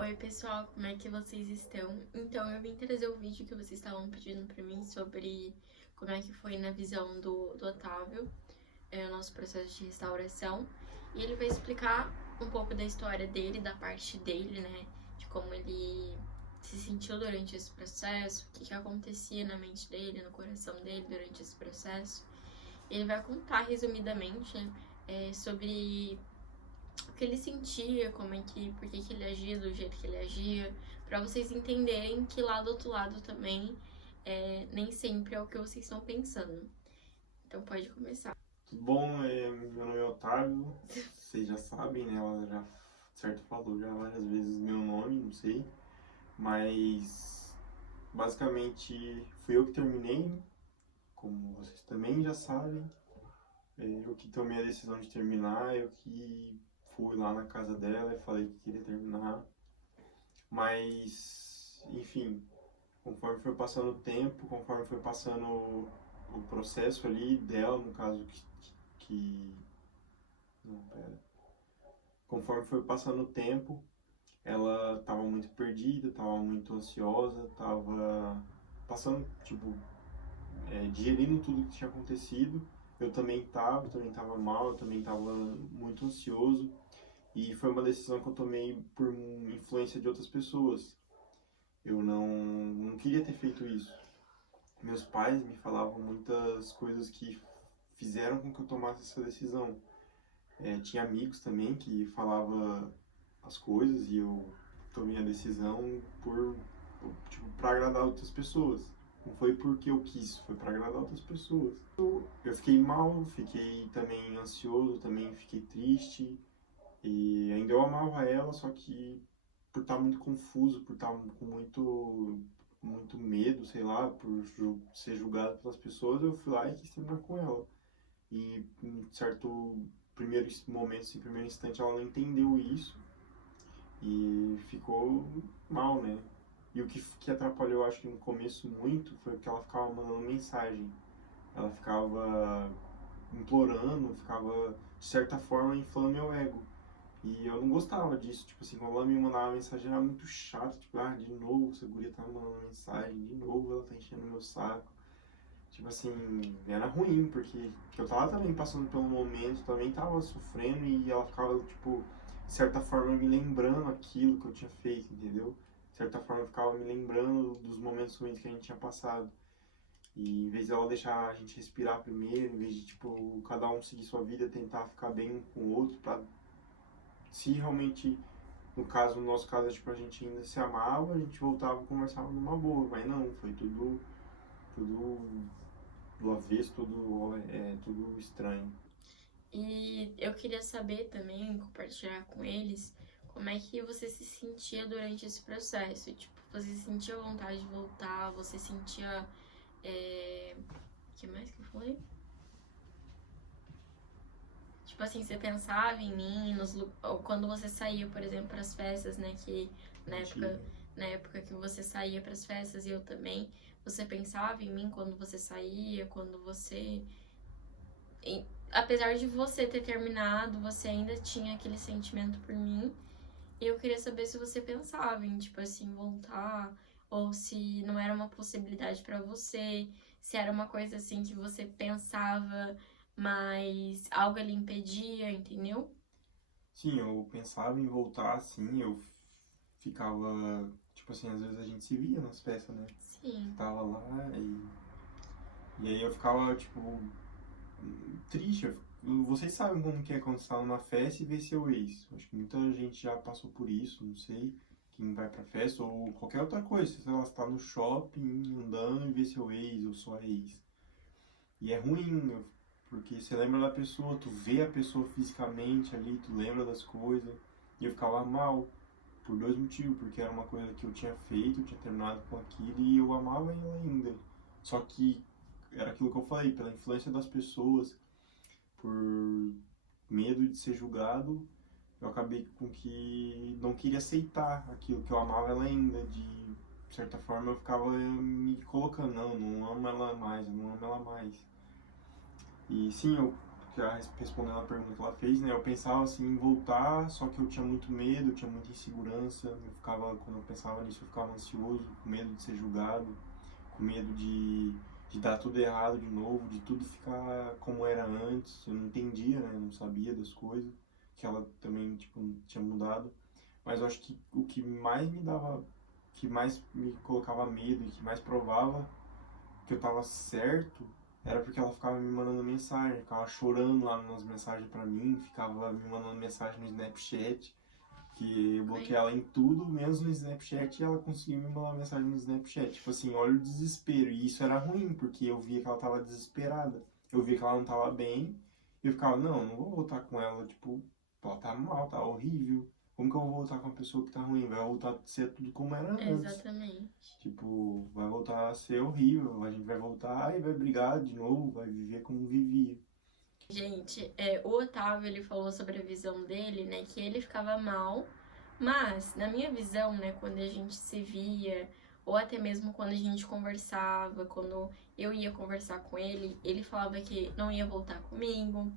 Oi pessoal, como é que vocês estão? Então eu vim trazer o vídeo que vocês estavam pedindo pra mim sobre como é que foi na visão do Otávio, o nosso processo de restauração. E ele vai explicar um pouco da história dele, da parte dele, né? De como ele se sentiu durante esse processo, o que acontecia na mente dele, no coração dele durante esse processo. Ele vai contar resumidamente, sobre o que ele sentia, como é que, por que ele agia do jeito que ele agia, para vocês entenderem que lá do outro lado também nem sempre é o que vocês estão pensando. Então pode começar. Tudo bom? Meu nome é Otávio, vocês já sabem, né? Ela já, certo, falou já várias vezes meu nome, não sei. Mas, basicamente, fui eu que terminei, como vocês também já sabem. Eu que tomei a decisão de terminar, eu que fui lá na casa dela e falei que queria terminar. Mas, enfim, conforme foi passando o tempo, conforme foi passando o processo ali dela, no caso que não, pera. Conforme foi passando o tempo, ela estava muito perdida, estava muito ansiosa, estava passando, tipo, digerindo tudo que tinha acontecido. Eu também estava mal, eu também estava muito ansioso. E foi uma decisão que eu tomei por influência de outras pessoas. Eu não queria ter feito isso. Meus pais me falavam muitas coisas que fizeram com que eu tomasse essa decisão. Tinha amigos também que falavam as coisas e eu tomei a decisão para agradar outras pessoas. Não foi porque eu quis, foi para agradar outras pessoas. Eu fiquei mal, fiquei também ansioso, também fiquei triste e ainda eu amava ela, só que por estar muito confuso, por estar com muito medo, sei lá, por ser julgado pelas pessoas, eu fui lá e quis terminar com ela. E em certo primeiro momento, em primeiro instante, ela não entendeu isso e ficou mal, né? E o que atrapalhou, acho que no começo muito, foi que ela ficava mandando mensagem. Ela ficava implorando, ficava, de certa forma, inflando meu ego. E eu não gostava disso, tipo assim, quando ela me mandava mensagem era muito chato, tipo, de novo essa guria tá me mandando mensagem, de novo ela tá enchendo meu saco. Tipo assim, era ruim, porque eu tava também passando pelo momento, também tava sofrendo e ela ficava, tipo, de certa forma me lembrando aquilo que eu tinha feito, entendeu? De certa forma ficava me lembrando dos momentos ruins que a gente tinha passado. E em vez dela deixar a gente respirar primeiro, em vez de, tipo, cada um seguir sua vida, tentar ficar bem um com o outro, pra se realmente, no nosso caso, tipo, a gente ainda se amava, a gente voltava e conversava numa boa, mas não, foi tudo do avesso, tudo estranho. E eu queria saber também, compartilhar com eles, como é que você se sentia durante esse processo. Tipo, você sentia vontade de voltar, você sentia. O que mais que eu falei? Tipo assim, você pensava em mim, ou quando você saía, por exemplo, para as festas, né? Que na Mentira. época, na época que você saía para as festas e eu também, você pensava em mim quando você saía, quando você. Apesar de você ter terminado, você ainda tinha aquele sentimento por mim. E eu queria saber se você pensava em, tipo assim, voltar, ou se não era uma possibilidade para você, se era uma coisa assim que você pensava, mas algo ali impedia, entendeu? Sim, eu pensava em voltar, assim, eu ficava, tipo assim, às vezes a gente se via nas festas, né? Sim. Tava lá e aí eu ficava, tipo, triste. Vocês sabem como que é quando você tá numa festa e vê seu ex. Acho que muita gente já passou por isso, não sei, quem vai pra festa ou qualquer outra coisa. Sei lá, você tá no shopping andando e vê seu ex ou sua ex. E é ruim, porque você lembra da pessoa, tu vê a pessoa fisicamente ali, tu lembra das coisas. E eu ficava mal por dois motivos, porque era uma coisa que eu tinha feito, eu tinha terminado com aquilo e eu amava ela ainda. Só que era aquilo que eu falei, pela influência das pessoas, por medo de ser julgado, eu acabei com que não queria aceitar aquilo que eu amava ela ainda, de certa forma eu ficava me colocando, não amo ela mais, eu não amo ela mais. E sim, respondendo a pergunta que ela fez, né? Eu pensava assim em voltar, só que eu tinha muito medo, eu tinha muita insegurança. Quando eu pensava nisso, eu ficava ansioso, com medo de ser julgado, com medo de dar tudo errado de novo, de tudo ficar como era antes. Eu não entendia, né? Eu não sabia das coisas, que ela também, tipo, tinha mudado. Mas eu acho que o que mais me colocava medo e que mais provava que eu tava certo era porque ela ficava me mandando mensagem, ficava chorando lá nas mensagens pra mim, ficava me mandando mensagem no Snapchat, que eu bloqueei ela em tudo, menos no Snapchat, e ela conseguiu me mandar mensagem no Snapchat. Tipo assim, olha o desespero. E isso era ruim, porque eu via que ela tava desesperada. Eu via que ela não tava bem, e eu ficava, não vou voltar com ela, tipo, ela tá mal, tá horrível. Como que eu vou voltar com uma pessoa que tá ruim? Vai voltar a ser tudo como era antes. Exatamente. Tipo, vai voltar a ser horrível, a gente vai voltar e vai brigar de novo, vai viver como vivia. Gente, o Otávio, ele falou sobre a visão dele, né, que ele ficava mal, mas, na minha visão, né, quando a gente se via, ou até mesmo quando a gente conversava, quando eu ia conversar com ele falava que não ia voltar comigo.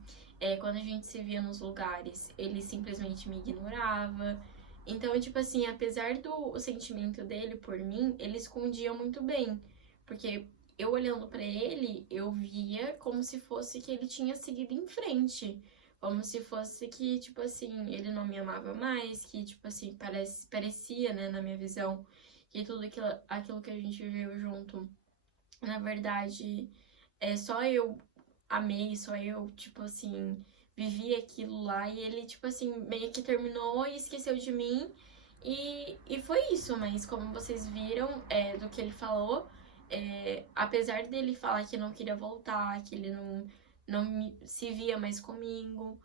Quando a gente se via nos lugares, ele simplesmente me ignorava. Então, tipo assim, apesar do sentimento dele por mim, ele escondia muito bem, porque eu olhando pra ele, eu via como se fosse que ele tinha seguido em frente. Como se fosse que, tipo assim, ele não me amava mais, que, tipo assim, parecia, né, na minha visão, que tudo aquilo que a gente viveu junto, na verdade, só eu amei, só eu, tipo assim, vivi aquilo lá e ele, tipo assim, meio que terminou e esqueceu de mim. E foi isso, mas como vocês viram, do que ele falou, apesar dele falar que não queria voltar, que ele não se via mais comigo,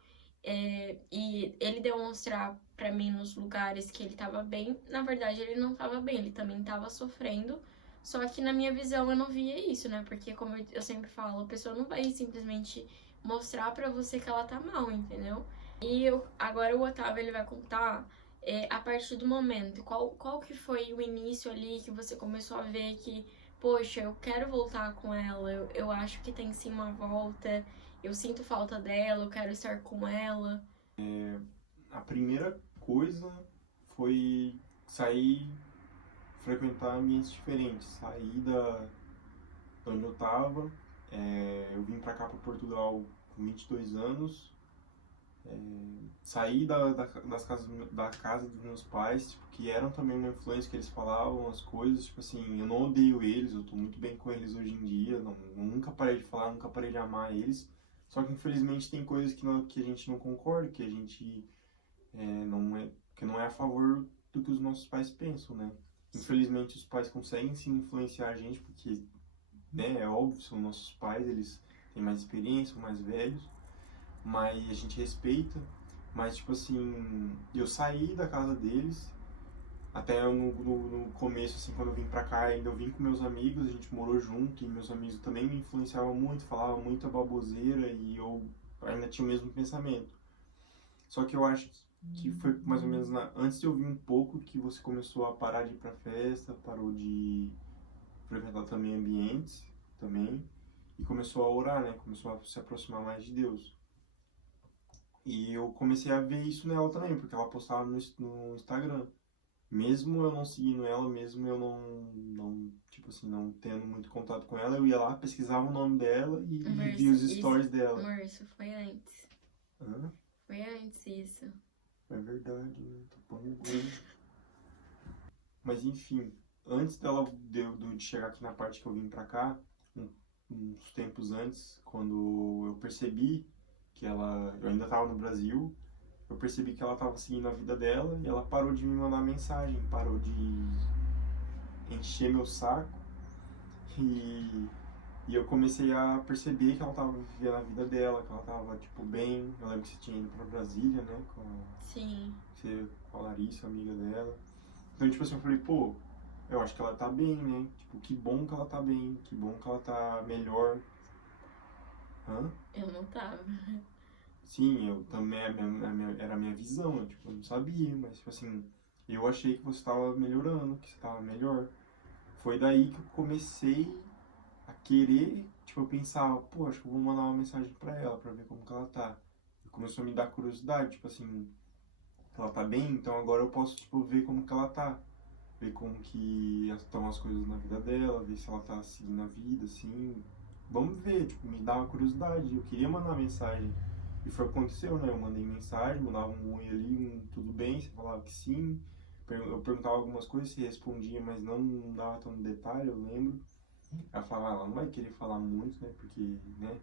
e ele demonstrar pra mim nos lugares que ele tava bem, na verdade ele não tava bem, ele também tava sofrendo. Só que na minha visão eu não via isso, né? Porque como eu sempre falo, a pessoa não vai simplesmente mostrar pra você que ela tá mal, entendeu? Agora o Otávio ele vai contar a partir do momento, qual que foi o início ali que você começou a ver que, poxa, eu quero voltar com ela, eu acho que tem sim uma volta, eu sinto falta dela, eu quero estar com ela. A primeira coisa foi sair, frequentar ambientes diferentes, sair de onde eu tava. Eu vim pra cá, pra Portugal, com 22 anos. Saí da casa dos meus pais, tipo, que eram também uma influência que eles falavam as coisas, tipo assim, eu não odeio eles, eu tô muito bem com eles hoje em dia, nunca parei de falar, nunca parei de amar eles, só que infelizmente tem coisas que a gente não concorda, que a gente que não é a favor do que os nossos pais pensam, né? Infelizmente os pais conseguem sim influenciar a gente, porque, né, é óbvio, são nossos pais, eles têm mais experiência, são mais velhos, mas a gente respeita. Mas, tipo assim, eu saí da casa deles, até no começo, assim, quando eu vim pra cá, ainda eu vim com meus amigos, a gente morou junto, e meus amigos também me influenciavam muito, falavam muita baboseira, e eu ainda tinha o mesmo pensamento. Só que eu acho que foi mais ou menos antes de eu vir um pouco que você começou a parar de ir pra festa, parou de frequentar também ambientes, também, e começou a orar, né? Começou a se aproximar mais de Deus. E eu comecei a ver isso nela também, porque ela postava no Instagram. Mesmo eu não seguindo ela, mesmo eu tipo assim, não tendo muito contato com ela, eu ia lá, pesquisava o nome dela e via os stories dela. Amor, isso foi antes. Hã? Foi antes isso. É verdade, né? Tô pondo gol. Mas enfim, antes de chegar aqui na parte que eu vim pra cá, uns tempos antes, quando eu percebi que eu ainda tava no Brasil, eu percebi que ela tava seguindo a vida dela e ela parou de me mandar mensagem, parou de encher meu saco e, e eu comecei a perceber que ela tava vivendo a vida dela, que ela tava, tipo, bem. Eu lembro que você tinha ido pra Brasília, né, Sim. com a Larissa, amiga dela. Então, tipo assim, eu falei, pô, eu acho que ela tá bem, né? Tipo, que bom que ela tá bem, que bom que ela tá melhor. Hã? Eu não tava. Sim, eu também, era a minha visão, eu, tipo, eu não sabia, mas, tipo assim, eu achei que você estava melhorando, que você estava melhor. Foi daí que eu comecei a querer, tipo, eu pensava, pô, acho que eu vou mandar uma mensagem pra ela, pra ver como que ela tá. E começou a me dar curiosidade, tipo assim, ela tá bem, então agora eu posso, tipo, ver como que ela tá. Ver como que estão as coisas na vida dela, ver se ela tá seguindo a vida, assim. Vamos ver, tipo, me dá uma curiosidade. Eu queria mandar mensagem. E foi o que aconteceu, né? Eu mandei mensagem, mandava um oi ali, um tudo bem, você falava que sim. Eu perguntava algumas coisas, você respondia, mas não dava tanto detalhe, eu lembro. Ela falava, ela não vai querer falar muito, né? Porque, né?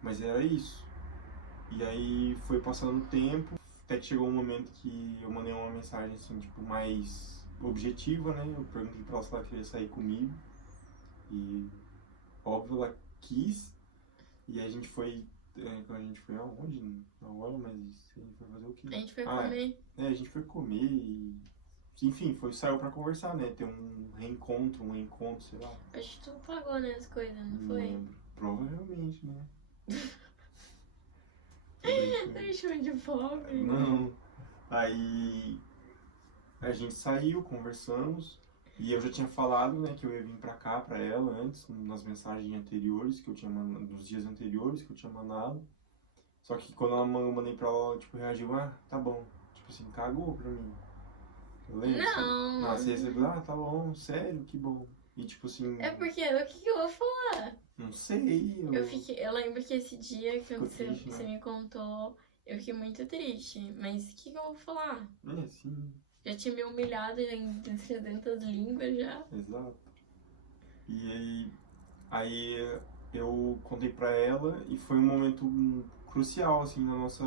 Mas era isso. E aí foi passando o tempo, até que chegou um momento que eu mandei uma mensagem assim, tipo, mais objetiva, né? Eu perguntei pra ela se ela queria sair comigo. E óbvio ela quis. E a gente foi. A gente foi aonde? Na hora, mas a gente foi fazer o quê? A gente foi comer. A gente foi comer e. Enfim, saiu pra conversar, né? Ter um reencontro, um encontro, sei lá. Acho que tu pagou, né, as coisas, não Não foi? lembro. Provavelmente, né? Deixou de fome. Não. Aí a gente saiu, conversamos, e eu já tinha falado, né, que eu ia vir pra cá, pra ela, antes, nas mensagens anteriores que eu tinha mandado, nos dias anteriores que eu tinha mandado. Só que quando eu mandei pra ela, tipo, reagiu, ah, tá bom. Tipo assim, cagou pra mim. Eu lembro. Não. Nossa, você recebeu, ah, tá bom, sério, que bom. E tipo assim. É porque, o que eu vou falar? Não sei. Eu lembro que esse dia que você triste, né? me contou, eu fiquei muito triste. Mas o que eu vou falar? É, sim. Já tinha me humilhado em 300 línguas já. Exato. E aí eu contei pra ela e foi um momento crucial, assim, na nossa.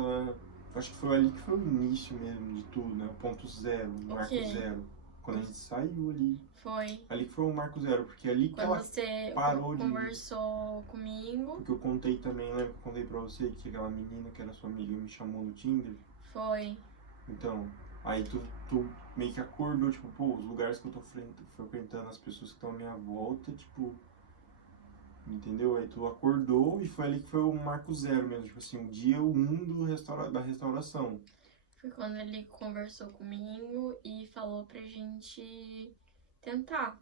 Acho que foi ali que foi o início mesmo de tudo, né? O ponto zero, o marco zero. Quando a gente saiu ali. Foi. Ali que foi o marco zero, porque ali que quando ela você parou conversou comigo. Porque eu contei também, lembra que eu contei pra você que aquela menina que era sua amiga me chamou no Tinder? Foi. Então, aí tu meio que acordou, tipo, pô, os lugares que eu tô frequentando, as pessoas que estão à minha volta, tipo, entendeu? Aí tu acordou e foi ali que foi o marco zero mesmo, tipo assim, o dia 1 da restauração. Foi quando ele conversou comigo e falou pra gente tentar.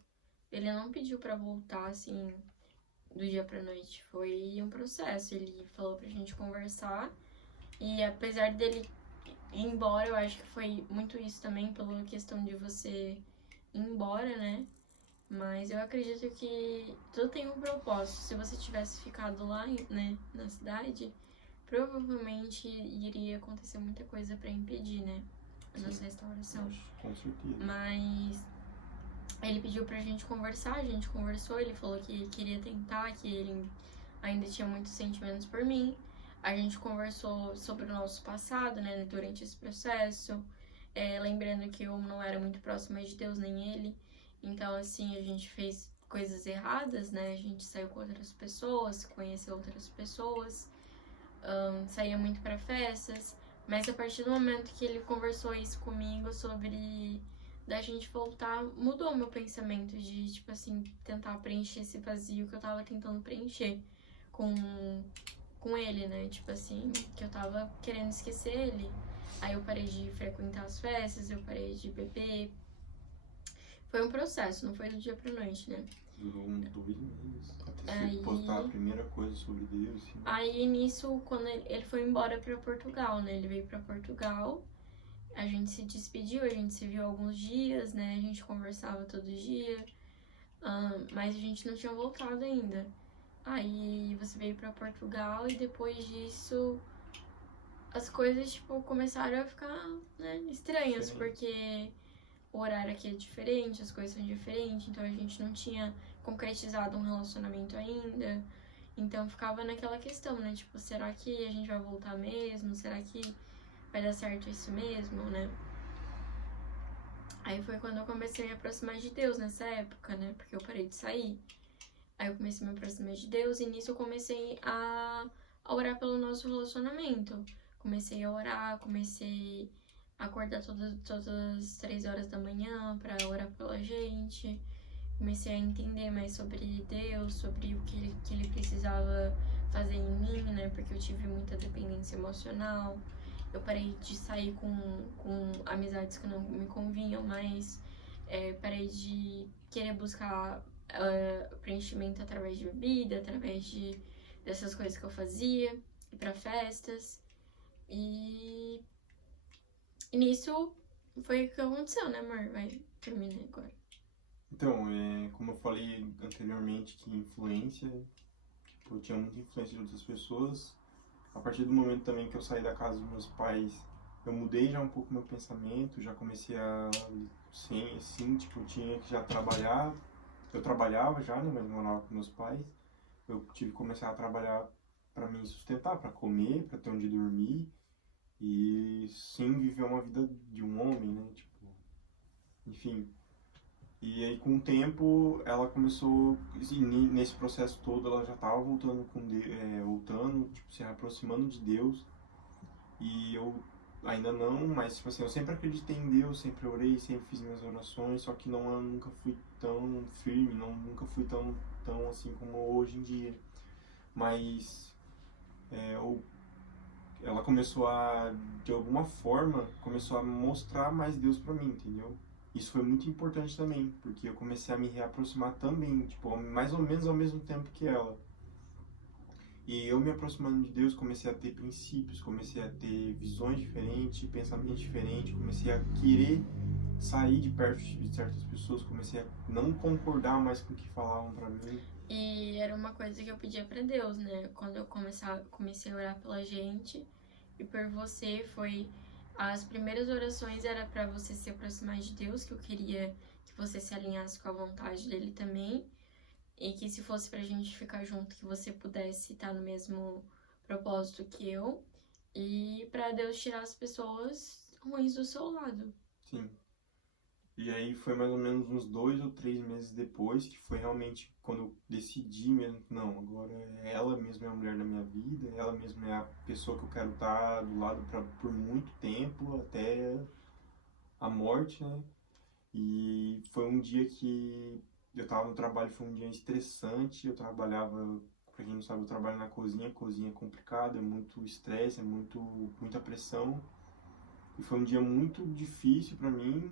Ele não pediu pra voltar, assim, do dia pra noite. Foi um processo. Ele falou pra gente conversar. E apesar dele ir embora, eu acho que foi muito isso também, pela questão de você ir embora, né? Mas eu acredito que tudo tem um propósito. Se você tivesse ficado lá, né, na cidade, provavelmente iria acontecer muita coisa pra impedir, né, a nossa restauração. Com certeza. Mas ele pediu pra gente conversar, a gente conversou, ele falou que queria tentar, que ele ainda tinha muitos sentimentos por mim. A gente conversou sobre o nosso passado, né, durante esse processo, lembrando que eu não era muito próxima de Deus, nem ele. Então, assim, a gente fez coisas erradas, né, a gente saiu com outras pessoas, conheceu outras pessoas, saía muito pra festas. Mas a partir do momento que ele conversou isso comigo sobre da gente voltar, mudou o meu pensamento de, tipo assim, tentar preencher esse vazio que eu tava tentando preencher com ele, né? Tipo assim, que eu tava querendo esquecer ele. Aí eu parei de frequentar as festas, eu parei de beber. Foi um processo, não foi do dia pra noite, né? Durou uns 2 meses. Até você postar a primeira coisa sobre Deus, assim. Aí nisso, quando ele foi embora pra Portugal, né? Ele veio pra Portugal. A gente se despediu, a gente se viu alguns dias, né? A gente conversava todo dia. Mas a gente não tinha voltado ainda. Aí você veio pra Portugal e depois disso as coisas, tipo, começaram a ficar, né, estranhas, porque o horário aqui é diferente, as coisas são diferentes, então a gente não tinha concretizado um relacionamento ainda. Então ficava naquela questão, né? Tipo, será que a gente vai voltar mesmo? Será que vai dar certo isso mesmo, né? Aí foi quando eu comecei a me aproximar de Deus nessa época, né? Porque eu parei de sair. Aí eu comecei a me aproximar de Deus e nisso eu comecei a orar pelo nosso relacionamento. Comecei a orar, comecei a acordar todas as 3 horas da manhã pra orar pela gente. Comecei a entender mais sobre Deus, sobre o que ele precisava fazer em mim, né? Porque eu tive muita dependência emocional. Eu parei de sair com amizades que não me convinham mais. Parei de querer buscar preenchimento através de bebida, através dessas coisas que eu fazia, ir pra festas. E nisso foi o que aconteceu, né, amor? Vai, termina agora. Então, como eu falei anteriormente, que influência, tipo, eu tinha muita influência de outras pessoas. A partir do momento também que eu saí da casa dos meus pais, eu mudei já um pouco meu pensamento, já comecei a, sim, tipo, eu tinha que já trabalhar. Eu trabalhava já, né, mas morava com meus pais. Eu tive que começar a trabalhar para me sustentar, para comer, para ter onde dormir e sim viver uma vida de um homem, né, tipo, enfim. E aí, com o tempo, ela começou, e nesse processo todo, ela já estava voltando voltando, tipo, se aproximando de Deus. E eu ainda não, mas, tipo assim, eu sempre acreditei em Deus, sempre orei, sempre fiz minhas orações, só que não, eu nunca fui tão firme, não, nunca fui tão assim como hoje em dia. Mas ela começou a, de alguma forma, começou a mostrar mais Deus pra mim, entendeu? Isso foi muito importante também, porque eu comecei a me reaproximar também, tipo, mais ou menos ao mesmo tempo que ela. E eu me aproximando de Deus, comecei a ter princípios, comecei a ter visões diferentes, pensamentos diferentes, comecei a querer sair de perto de certas pessoas, comecei a não concordar mais com o que falavam pra mim. E era uma coisa que eu pedia pra Deus, né? Quando eu comecei a orar pela gente e por você, foi as primeiras orações era pra você se aproximar de Deus, que eu queria que você se alinhasse com a vontade dele também, e que se fosse pra gente ficar junto, que você pudesse estar no mesmo propósito que eu, e pra Deus tirar as pessoas ruins do seu lado. Sim. E aí foi mais ou menos uns 2 ou 3 meses depois que foi realmente quando eu decidi mesmo, não, agora ela mesma é a mulher da minha vida, ela mesma é a pessoa que eu quero estar do lado por muito tempo, até a morte, né? E foi um dia que eu tava no trabalho, foi um dia estressante, eu trabalhava, pra quem não sabe, eu trabalho na cozinha é complicado, é muito estresse, muita pressão. E foi um dia muito difícil pra mim.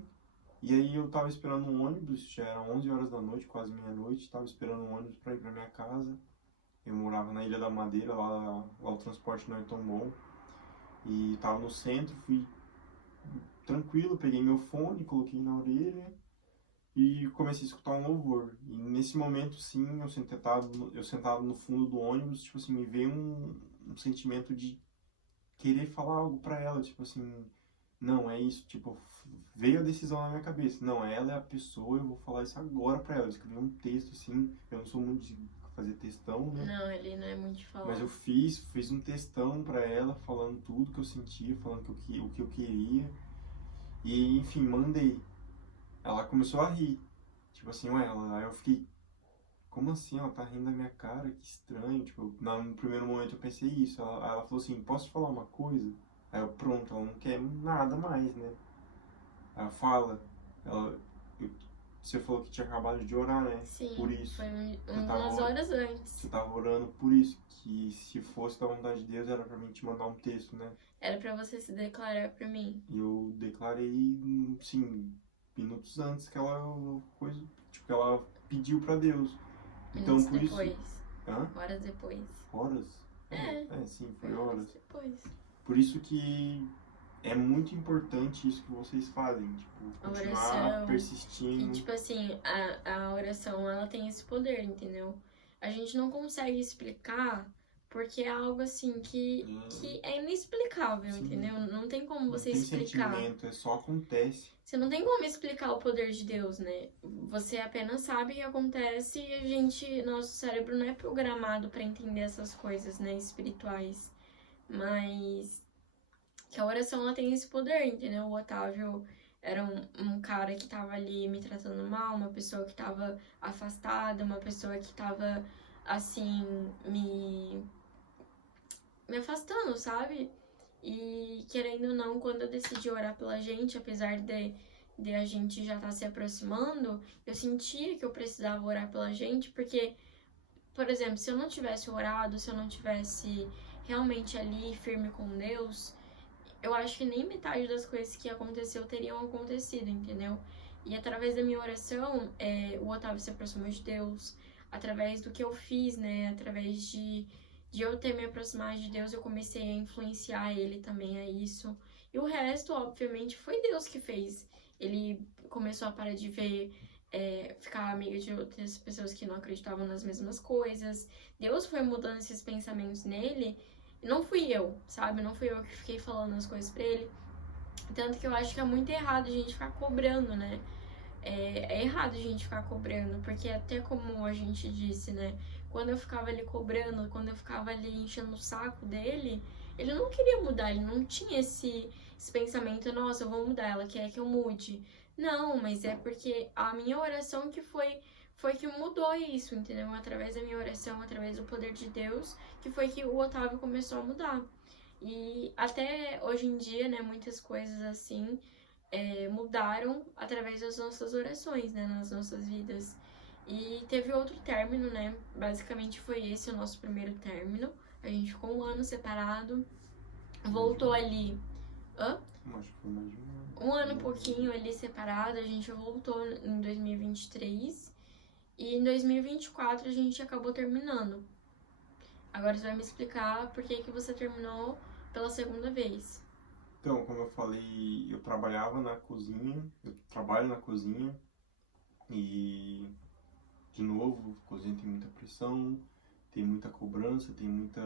E aí eu tava esperando um ônibus, já era 11 horas da noite, quase meia-noite, tava esperando um ônibus para ir para minha casa. Eu morava na Ilha da Madeira, lá o transporte não é tão bom. E tava no centro, fui tranquilo, peguei meu fone, coloquei na orelha e comecei a escutar um louvor. E nesse momento, sim, eu sentado no fundo do ônibus, tipo assim, me veio um sentimento de querer falar algo para ela, tipo assim, não, é isso, tipo, veio a decisão na minha cabeça. Não, ela é a pessoa, eu vou falar isso agora pra ela. Eu escrevi um texto, assim, eu não sou muito de fazer textão, né? Não, ele não é muito de falar. Mas eu fiz um textão pra ela, falando tudo que eu sentia, falando o que eu queria. E, enfim, mandei. Ela começou a rir. Tipo assim, ué, aí eu fiquei, como assim? Ela tá rindo da minha cara, que estranho. Tipo, no primeiro momento eu pensei isso. Ela falou assim, posso te falar uma coisa? Aí eu, pronto, ela não quer nada mais, né? Ela fala, ela, eu- você falou que tinha acabado de orar, né? Sim, Por isso. foi Você umas horas antes. Você tava orando por isso, que se fosse da vontade de Deus era pra mim te mandar um texto, né? Era pra você se declarar pra mim. E eu declarei, sim, minutos antes que tipo, que ela pediu pra Deus. Então Minutos por depois. isso. Hã? Horas depois. Horas? É. Sim, Foi foi horas. depois. Por isso que é muito importante isso que vocês fazem, tipo, A continuar oração. persistindo. E, tipo assim, a oração, ela tem esse poder, entendeu? A gente não consegue explicar porque é algo, assim, que é inexplicável, Sim. entendeu? Não tem como Não você tem explicar. sentimento, só acontece. Você não tem como explicar o poder de Deus, né? Você apenas sabe que acontece e nosso cérebro não é programado pra entender essas coisas, né, espirituais. Mas que a oração ela tem esse poder, entendeu? O Otávio era um cara que tava ali me tratando mal, uma pessoa que tava afastada, uma pessoa que tava, assim, me afastando, sabe? E querendo ou não, quando eu decidi orar pela gente, apesar de a gente já estar se aproximando, eu sentia que eu precisava orar pela gente, porque, por exemplo, se eu não tivesse orado, se eu não tivesse realmente ali firme com Deus, eu acho que nem metade das coisas que aconteceu teriam acontecido, entendeu? E através da minha oração, o Otávio se aproximou de Deus. Através do que eu fiz, né? Através de eu ter me aproximado de Deus, eu comecei a influenciar ele também a isso. E o resto, obviamente, foi Deus que fez. Ele começou a parar de ver, ficar amiga de outras pessoas que não acreditavam nas mesmas coisas. Deus foi mudando esses pensamentos nele. E não fui eu, sabe? Não fui eu que fiquei falando as coisas pra ele. Tanto que eu acho que é muito errado a gente ficar cobrando, né? É errado a gente ficar cobrando, porque até como a gente disse, né? Quando eu ficava ali cobrando, quando eu ficava ali enchendo o saco dele, ele não queria mudar, ele não tinha esse pensamento, nossa, eu vou mudar, ela quer que eu mude. Não, mas é porque a minha oração que foi que mudou isso, entendeu? Através da minha oração, através do poder de Deus, que foi que o Otávio começou a mudar. E até hoje em dia, né, muitas coisas assim mudaram através das nossas orações, né, nas nossas vidas. E teve outro término, né, basicamente foi esse o nosso primeiro término. A gente ficou um ano separado, voltou ali... Hã? Acho que foi mais de um ano. Um ano e pouquinho ali separado, a gente voltou em 2023 e em 2024 a gente acabou terminando. Agora você vai me explicar por que você terminou pela segunda vez. Então, como eu falei, eu trabalhava na cozinha, eu trabalho na cozinha e, de novo, a cozinha tem muita pressão, tem muita cobrança, tem muita...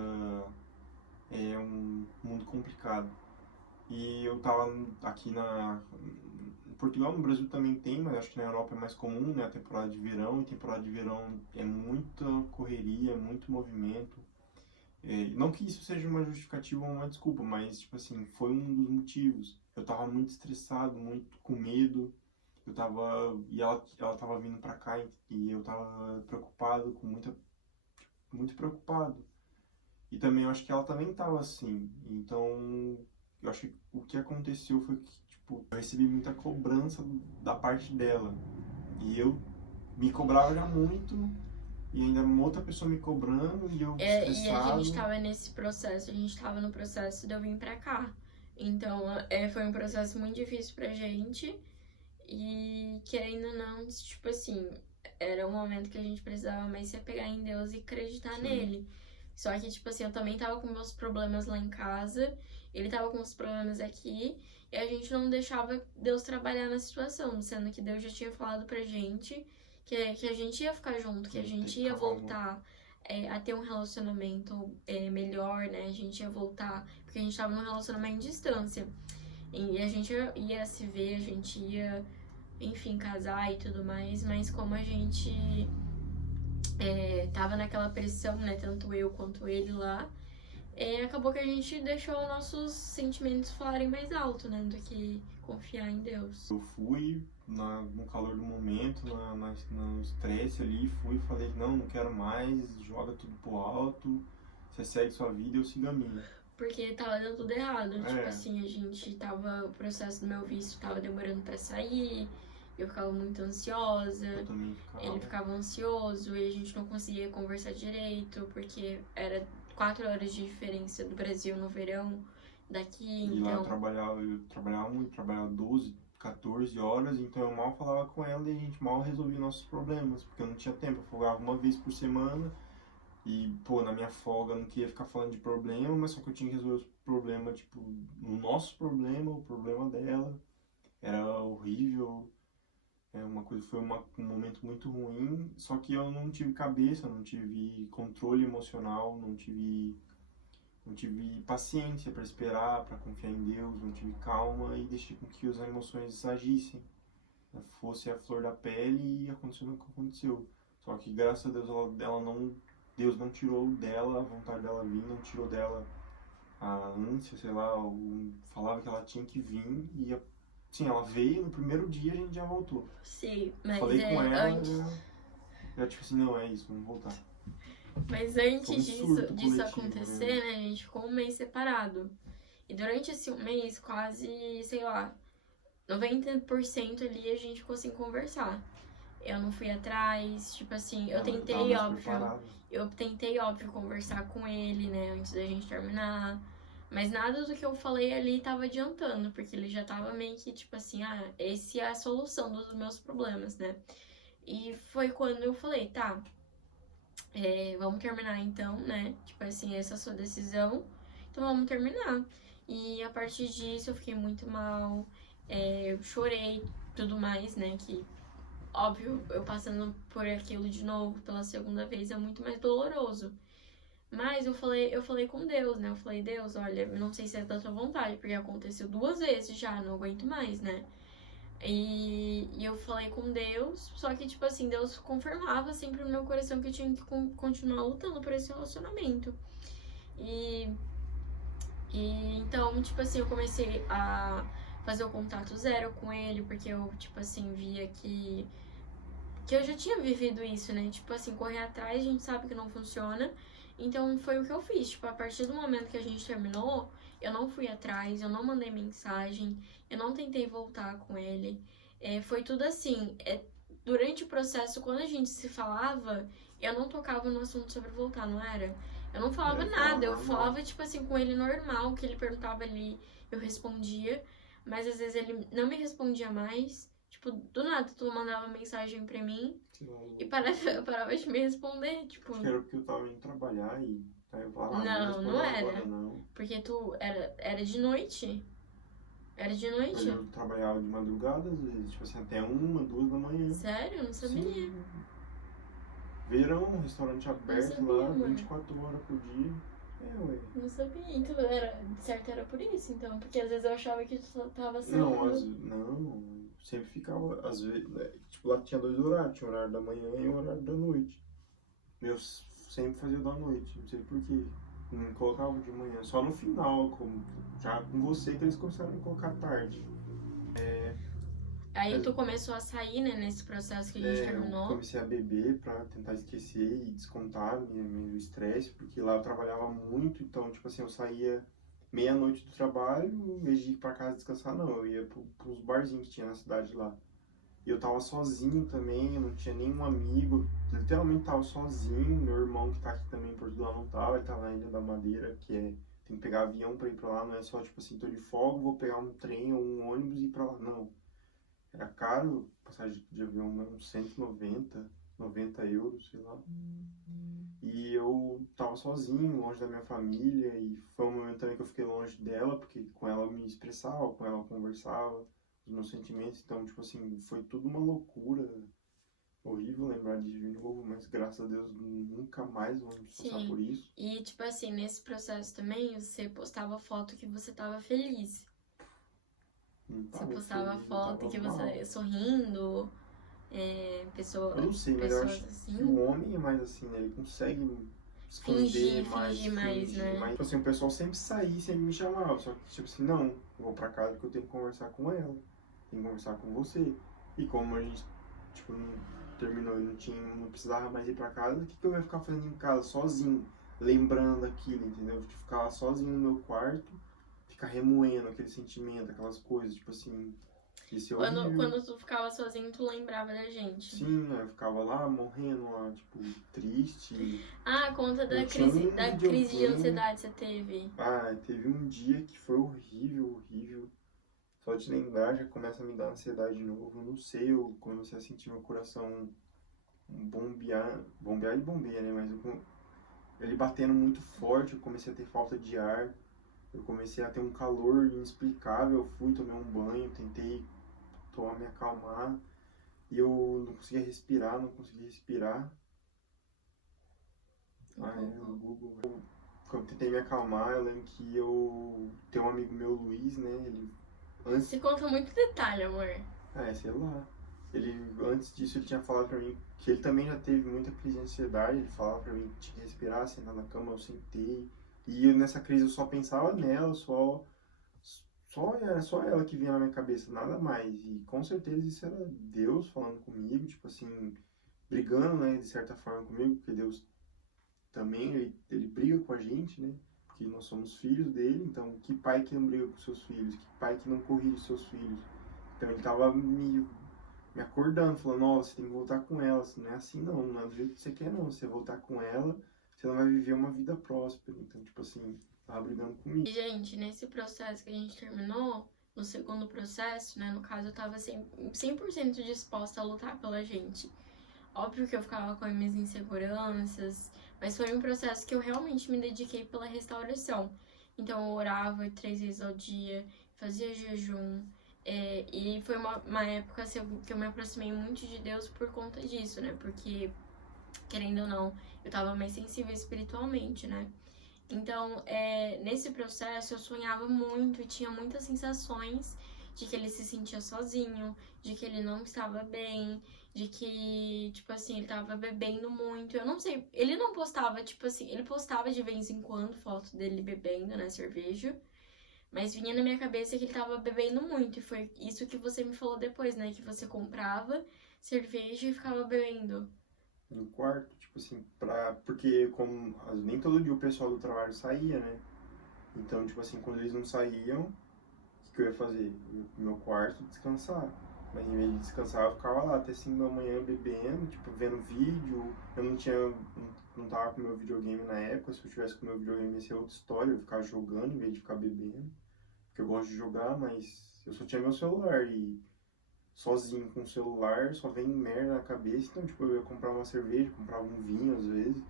É um mundo complicado. E eu tava aqui em Portugal, no Brasil também tem, mas acho que na Europa é mais comum, né? A temporada de verão, e temporada de verão é muita correria, muito movimento. Não que isso seja uma justificativa ou uma desculpa, mas, tipo assim, foi um dos motivos. Eu tava muito estressado, muito com medo. E ela tava vindo pra cá e eu tava preocupado, muito preocupado. E também eu acho que ela também tava assim. Então, eu acho que o que aconteceu foi que, tipo, eu recebi muita cobrança da parte dela. E eu me cobrava já muito. E ainda uma outra pessoa me cobrando e eu estressado. E a gente tava nesse processo, a gente tava no processo de eu vir pra cá. Então, foi um processo muito difícil pra gente. E querendo ou não, tipo assim, era um momento que a gente precisava mais se apegar em Deus e acreditar nele. Só que, tipo assim, eu também tava com meus problemas lá em casa, ele tava com os problemas aqui, e a gente não deixava Deus trabalhar na situação, sendo que Deus já tinha falado pra gente que a gente ia ficar junto, que a gente ia voltar a ter um relacionamento melhor, né? A gente ia voltar, porque a gente tava num relacionamento de distância. E a gente ia se ver, a gente ia, enfim, casar e tudo mais, mas como a gente tava naquela pressão, né? Tanto eu quanto ele lá, acabou que a gente deixou nossos sentimentos falarem mais alto, né? Do que confiar em Deus. Eu fui no calor do momento, no estresse ali, fui e falei, não quero mais, joga tudo pro alto, você segue sua vida e eu sigo a minha. Porque tava dando tudo errado, tipo assim, a gente tava, o processo do meu visto tava demorando pra sair, eu ficava muito ansiosa, Eu também ficava. Ele ficava ansioso e a gente não conseguia conversar direito, porque era 4 horas de diferença do Brasil no verão, daqui, e então... lá eu trabalhava muito, trabalhava 12, 14 horas, então eu mal falava com ela e a gente mal resolvia nossos problemas, porque eu não tinha tempo, eu folgava uma vez por semana e, pô, na minha folga eu não queria ficar falando de problema, mas só que eu tinha que resolver os problemas, tipo, o nosso problema, o problema dela, era horrível, foi um momento muito ruim, só que eu não tive cabeça, não tive controle emocional, não tive paciência para esperar, para confiar em Deus, não tive calma e deixei com que as emoções agissem, fosse a flor da pele e aconteceu o que aconteceu. Só que graças a Deus Deus não tirou dela a vontade dela vir, não tirou dela a ânsia, sei lá, falava que ela tinha que vir e sim, ela veio, no primeiro dia a gente já voltou. Sim, mas falei com ela, já tipo assim, não, é isso, vamos voltar. Mas antes disso acontecer, né, a gente ficou um mês separado. E durante esse um mês, quase, sei lá, 90% ali a gente ficou sem conversar. Eu não fui atrás, tipo assim, eu tentei, óbvio, conversar com ele, né, antes da gente terminar. Mas nada do que eu falei ali tava adiantando, porque ele já tava meio que tipo assim, esse é a solução dos meus problemas, né? E foi quando eu falei, tá, vamos terminar então, né? Tipo assim, essa é a sua decisão, então vamos terminar. E a partir disso eu fiquei muito mal, eu chorei, tudo mais, né? Que, óbvio, eu passando por aquilo de novo pela segunda vez é muito mais doloroso. Mas eu falei com Deus, né? Eu falei, Deus, olha, não sei se é da tua vontade, porque aconteceu 2 vezes já, não aguento mais, né? E eu falei com Deus, só que, tipo assim, Deus confirmava sempre no meu coração que eu tinha que continuar lutando por esse relacionamento. E, e então, tipo assim, eu comecei a fazer o contato zero com ele, porque eu, tipo assim, via que eu já tinha vivido isso, né? Tipo assim, correr atrás, a gente sabe que não funciona. Então foi o que eu fiz. Tipo, a partir do momento que a gente terminou, eu não fui atrás, eu não mandei mensagem, eu não tentei voltar com ele. Foi tudo assim. Durante o processo, quando a gente se falava, eu não tocava no assunto sobre voltar, não era? Eu não falava nada, eu falava, tipo assim, com ele normal, que ele perguntava ali, eu respondia, mas às vezes ele não me respondia mais. Tipo, do nada, tu mandava mensagem pra mim e parava de me responder, tipo... Acho que era porque eu tava indo trabalhar e aí eu falava, Não era. agora não. Porque tu era de noite. Era de Mas noite. eu trabalhava de madrugada, às vezes, tipo assim, até 1, 2 da manhã. Sério? Eu não sabia. Sim. Verão, restaurante aberto sabia, lá, amor. 24 horas por dia. Ué. Não sabia. Então, de certo era por isso, então. Porque às vezes eu achava que tu tava saindo. Não, sempre ficava, às vezes, né, tipo, lá tinha 2 horários, tinha o horário da manhã e o horário da noite. Eu sempre fazia da noite, não sei porquê. Não colocava de manhã, só no final, já com você que eles começaram a colocar tarde. Aí tu começou a sair, né, nesse processo que a gente Eu terminou. comecei a beber pra tentar esquecer e descontar meu estresse, porque lá eu trabalhava muito, então, tipo assim, eu saía meia-noite do trabalho, em vez de ir pra casa descansar, não, eu ia pros barzinhos que tinha na cidade lá. E eu tava sozinho também, eu não tinha nenhum amigo, literalmente tava sozinho. Meu irmão que tá aqui também em Portugal não tava, ele tava na Ilha da Madeira, tem que pegar avião pra ir pra lá, não é só tipo assim, tô de folga, vou pegar um trem ou um ônibus e ir pra lá, não. Era caro, passagem de avião, uns 190, 90 euros, sei lá. E eu tava sozinho, longe da minha família, e foi um momento também que eu fiquei longe dela, porque com ela eu me expressava, com ela eu conversava os meus sentimentos, então, tipo assim, foi tudo uma loucura, horrível lembrar de de novo, mas graças a Deus nunca mais vamos passar por isso. E, tipo assim, nesse processo também, você postava foto que você tava feliz. Você postava foto que você sorrindo, Eu não sei, mas eu acho assim. que o homem é mais assim, né? Ele consegue esconder mais, fingir mais, né? Mas, tipo assim, o pessoal sempre saía, sempre me chamava. Só que, tipo assim, não, eu vou pra casa que eu tenho que conversar com ela. Tenho que conversar com você. E como a gente, tipo, não terminou e não precisava mais ir pra casa, o que eu ia ficar fazendo em casa, sozinho? Lembrando aquilo, entendeu? De ficar lá sozinho no meu quarto, ficar remoendo aquele sentimento, aquelas coisas, tipo assim... Quando tu ficava sozinho, tu lembrava da gente. Sim, eu ficava lá morrendo, lá, tipo, triste. Conta da crise de ansiedade que você teve. Teve um dia que foi horrível, horrível. Só de lembrar já começa a me dar ansiedade de novo. Eu não sei, eu comecei a sentir meu coração bombear e bombeia, né? Mas ele batendo muito forte, eu comecei a ter falta de ar. Eu comecei a ter um calor inexplicável. Eu fui, tomei um banho, tentei me acalmar. E eu não conseguia respirar. O Google. Quando eu tentei me acalmar, eu lembro que tem um amigo meu, Luiz, né? Você conta muito detalhe, amor. Sei lá. Antes disso, ele tinha falado pra mim que ele também já teve muita crise de ansiedade. Ele falava pra mim que tinha que respirar, sentar na cama, eu sentei. E nessa crise eu só pensava nela, era só ela que vinha na minha cabeça, nada mais. E com certeza isso era Deus falando comigo, tipo assim, brigando, né, de certa forma comigo, porque Deus também, ele briga com a gente, né, porque nós somos filhos dele, então que pai que não briga com seus filhos, que pai que não corrige seus filhos. Então ele tava me acordando, falando, você tem que voltar com ela, não é assim não é do jeito que você quer não, você voltar com ela, você não vai viver uma vida próspera. Então, tipo assim, tava brigando comigo. E, gente, nesse processo que a gente terminou, no segundo processo, né, no caso, eu tava 100% disposta a lutar pela gente. Óbvio que eu ficava com as minhas inseguranças, mas foi um processo que eu realmente me dediquei pela restauração. Então eu orava 3 vezes ao dia, fazia jejum, e foi uma época assim, que eu me aproximei muito de Deus por conta disso, né? Porque, querendo ou não, eu tava mais sensível espiritualmente, né? Então, nesse processo eu sonhava muito e tinha muitas sensações de que ele se sentia sozinho, de que ele não estava bem, de que, tipo assim, ele tava bebendo muito. Eu não sei, ele não postava, tipo assim, ele postava de vez em quando foto dele bebendo, né, cerveja, mas vinha na minha cabeça que ele tava bebendo muito. E foi isso que você me falou depois, né, que você comprava cerveja e ficava bebendo. No quarto, tipo assim, porque como nem todo dia o pessoal do trabalho saía, né? Então, tipo assim, quando eles não saíam, o que eu ia fazer? Eu ia pro meu quarto descansar. Mas em vez de descansar, eu ficava lá até 5 da manhã bebendo, tipo, vendo vídeo. Eu não tava com meu videogame na época. Se eu tivesse com meu videogame, ia ser outra história. Eu ia ficar jogando em vez de ficar bebendo. Porque eu gosto de jogar, mas eu só tinha meu celular e sozinho com o celular, só vem merda na cabeça. Então, tipo, eu ia comprar uma cerveja, comprava um vinho às vezes,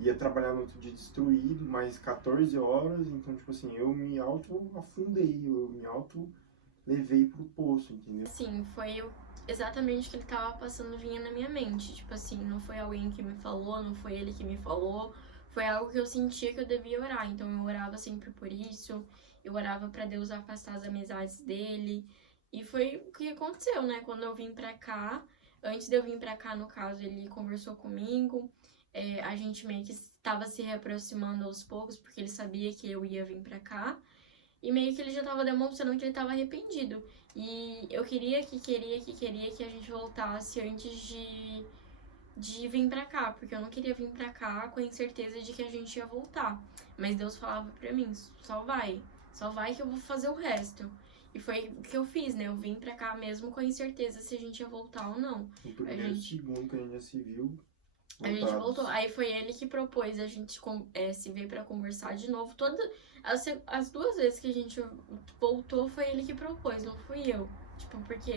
ia trabalhar no outro dia destruído, mais 14 horas. Então, tipo assim, eu me auto-afundei, eu me auto-levei pro poço, entendeu? Sim, foi exatamente o que ele tava passando vinha na minha mente. Tipo assim, não foi alguém que me falou, não foi ele que me falou. Foi algo que eu sentia que eu devia orar. Então eu orava sempre por isso. Eu orava pra Deus afastar as amizades dele. E foi o que aconteceu, né? Quando eu vim pra cá, antes de eu vir pra cá, no caso, ele conversou comigo. A gente meio que estava se reaproximando aos poucos, porque ele sabia que eu ia vir pra cá. E meio que ele já tava demonstrando que ele tava arrependido. E eu queria que a gente voltasse antes de vir pra cá, porque eu não queria vir pra cá com a incerteza de que a gente ia voltar. Mas Deus falava pra mim, só vai que eu vou fazer o resto. E foi o que eu fiz, né? Eu vim pra cá mesmo com a incerteza se a gente ia voltar ou não. No primeiro segundo que a gente já se viu, A gente voltou. voltados. Aí foi ele que propôs a gente se ver pra conversar de novo. As 2 vezes que a gente voltou, foi ele que propôs, não fui eu. Tipo, porque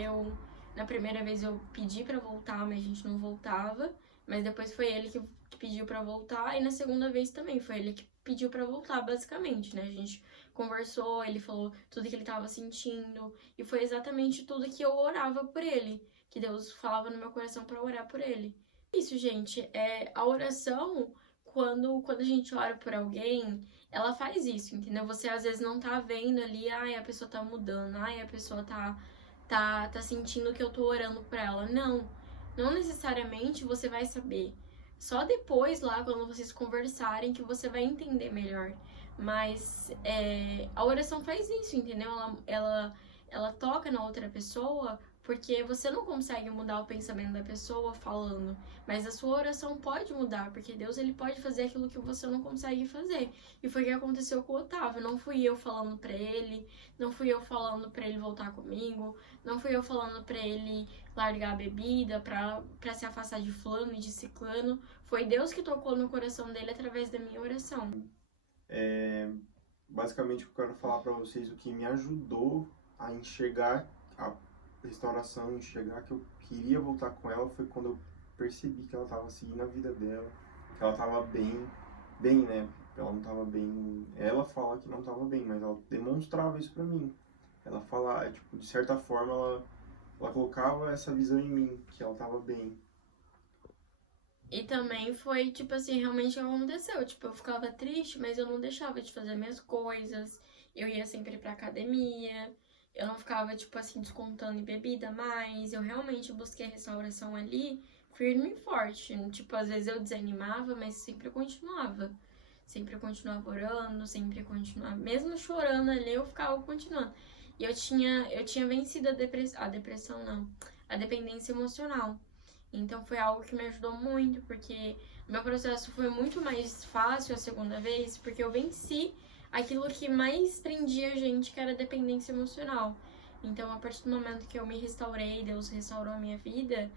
na primeira vez eu pedi pra voltar, mas a gente não voltava. Mas depois foi ele que pediu pra voltar. E na segunda vez também foi ele que pediu pra voltar, basicamente, né? A gente conversou, ele falou tudo que ele tava sentindo. E foi exatamente tudo que eu orava por ele. Que Deus falava no meu coração pra orar por ele. Isso, gente, a oração, quando a gente ora por alguém, ela faz isso, entendeu? Você às vezes não tá vendo ali, ai, a pessoa tá mudando, ai, a pessoa tá sentindo que eu tô orando por ela. Não, não necessariamente você vai saber. Só depois lá, quando vocês conversarem, que você vai entender melhor. Mas a oração faz isso, entendeu? Ela toca na outra pessoa porque você não consegue mudar o pensamento da pessoa falando, mas a sua oração pode mudar, porque Deus ele pode fazer aquilo que você não consegue fazer. E foi o que aconteceu com o Otávio. Não fui eu falando pra ele, não fui eu falando pra ele voltar comigo, não fui eu falando pra ele largar a bebida, pra se afastar de fulano e de ciclano. Foi Deus que tocou no coração dele através da minha oração. Basicamente, eu quero falar pra vocês o que me ajudou a enxergar a restauração, enxergar que eu queria voltar com ela, foi quando eu percebi que ela tava seguindo a vida dela, que ela tava bem, né? Ela não tava bem. Ela fala que não tava bem, mas ela demonstrava isso pra mim. Ela fala, tipo, de certa forma, ela colocava essa visão em mim, que ela tava bem. E também foi, tipo assim, realmente o que aconteceu. Tipo, eu ficava triste, mas eu não deixava de fazer minhas coisas. Eu ia sempre pra academia. Eu não ficava, tipo assim, descontando em bebida mais. Eu realmente busquei restauração ali, firme e forte. Tipo, às vezes eu desanimava, mas sempre continuava. Sempre continuava orando, sempre continuava. Mesmo chorando ali, eu ficava continuando. E eu tinha vencido a depressão não, a dependência emocional. Então foi algo que me ajudou muito, porque meu processo foi muito mais fácil a segunda vez, porque eu venci aquilo que mais prendia a gente, que era a dependência emocional. Então, a partir do momento que eu me restaurei, Deus restaurou a minha vida,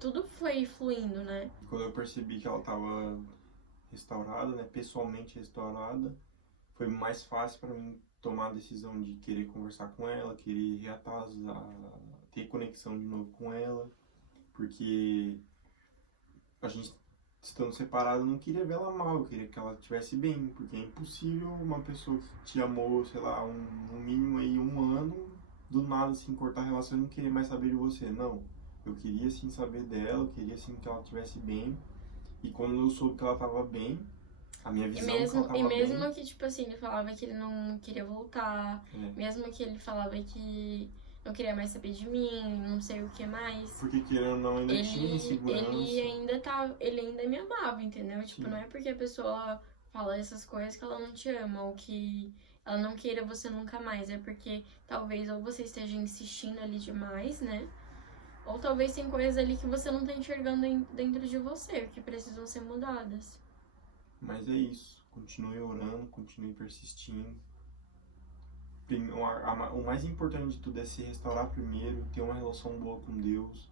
tudo foi fluindo, né? E quando eu percebi que ela tava restaurada, né, pessoalmente restaurada, foi mais fácil para mim tomar a decisão de querer conversar com ela, querer reatar, ter conexão de novo com ela, porque a gente estando separado, eu não queria ver ela mal, eu queria que ela estivesse bem, porque é impossível uma pessoa que te amou, sei lá, no mínimo aí 1 ano, do nada assim cortar a relação e não querer mais saber de você. Não, eu queria sim saber dela, eu queria sim que ela estivesse bem, e quando eu soube que ela estava bem, a minha visão que ela estava E mesmo bem, que, tipo assim, ele falava que ele não queria voltar, mesmo que ele falava que não queria mais saber de mim, não sei o que mais. porque querendo ou não, ainda tinha insegurança. Ele ainda me amava, entendeu? Tipo, Sim. não é porque a pessoa fala essas coisas que ela não te ama, ou que ela não queira você nunca mais. É porque talvez ou você esteja insistindo ali demais, né? Ou talvez tem coisas ali que você não tá enxergando dentro de você, que precisam ser mudadas. Mas é isso, continue orando, continue persistindo. O mais importante de tudo é se restaurar primeiro, ter uma relação boa com Deus.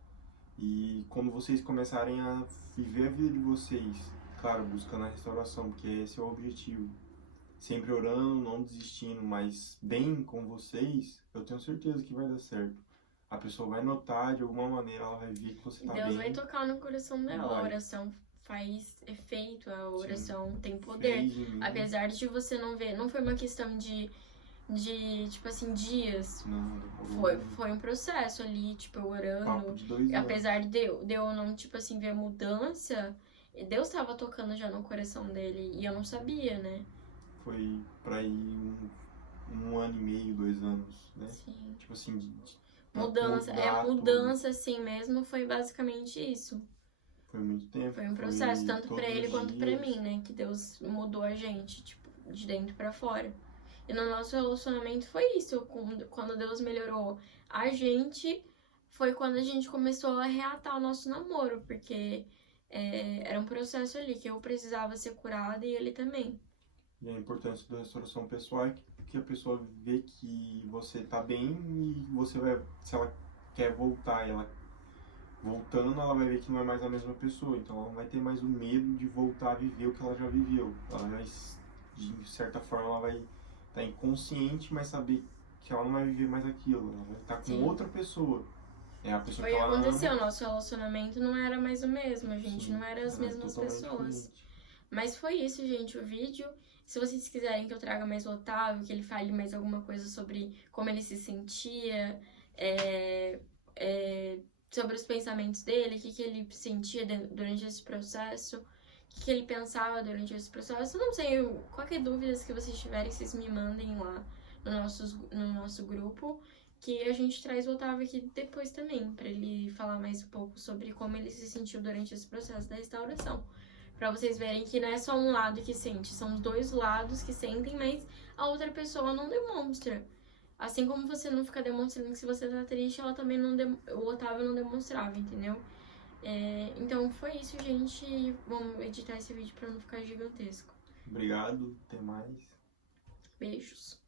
E quando vocês começarem a viver a vida de vocês, claro, buscando a restauração, porque esse é o objetivo. Sempre orando, não desistindo, mas bem com vocês, eu tenho certeza que vai dar certo. A pessoa vai notar, de alguma maneira, ela vai ver que você E tá Deus bem. vai tocar no coração dela. A Vai. oração faz efeito, a oração Sim. tem poder. Fez em mim. Apesar de você não ver, não foi uma questão de tipo assim, dias. Não, Foi um processo ali, tipo, eu orando. papo de 2 anos. Apesar de eu não, tipo assim, ver mudança, Deus tava tocando já no coração dele. E eu não sabia, né? Foi pra ir um ano e meio, 2 anos, né? Sim. Tipo assim, Mudança, mudança assim mesmo, foi basicamente isso. Foi muito tempo. Foi um processo, tanto pra ele quanto pra dias. mim, né? Que Deus mudou a gente, tipo, de dentro pra fora. E no nosso relacionamento foi isso. Quando Deus melhorou a gente, foi quando a gente começou a reatar o nosso namoro, porque era um processo ali que eu precisava ser curada e ele também. E a importância da restauração pessoal é que a pessoa vê que você tá bem e você vai, se ela quer voltar, ela voltando, ela vai ver que não é mais a mesma pessoa, então ela não vai ter mais o medo de voltar a viver o que ela já viveu. Ela vai, de certa forma, ela vai estar inconsciente, mas saber que ela não vai viver mais aquilo, ela vai estar com Sim. outra pessoa. É a pessoa Foi o que que ela aconteceu, ama. nosso relacionamento não era mais o mesmo, a gente Sim, não era as ela é mesmas totalmente pessoas. diferente. Mas foi isso, gente, o vídeo. Se vocês quiserem que eu traga mais o Otávio, que ele fale mais alguma coisa sobre como ele se sentia, sobre os pensamentos dele, o que ele sentia durante esse processo, o que ele pensava durante esse processo, eu não sei, qualquer dúvida que vocês tiverem, vocês me mandem lá no nosso grupo, que a gente traz o Otávio aqui depois também, pra ele falar mais um pouco sobre como ele se sentiu durante esse processo da restauração. Pra vocês verem que não é só um lado que sente, são os dois lados que sentem, mas a outra pessoa não demonstra. Assim como você não fica demonstrando que se você tá triste, ela também o Otávio não demonstrava, entendeu? Então foi isso, gente. Vamos editar esse vídeo pra não ficar gigantesco. Obrigado, até mais. Beijos.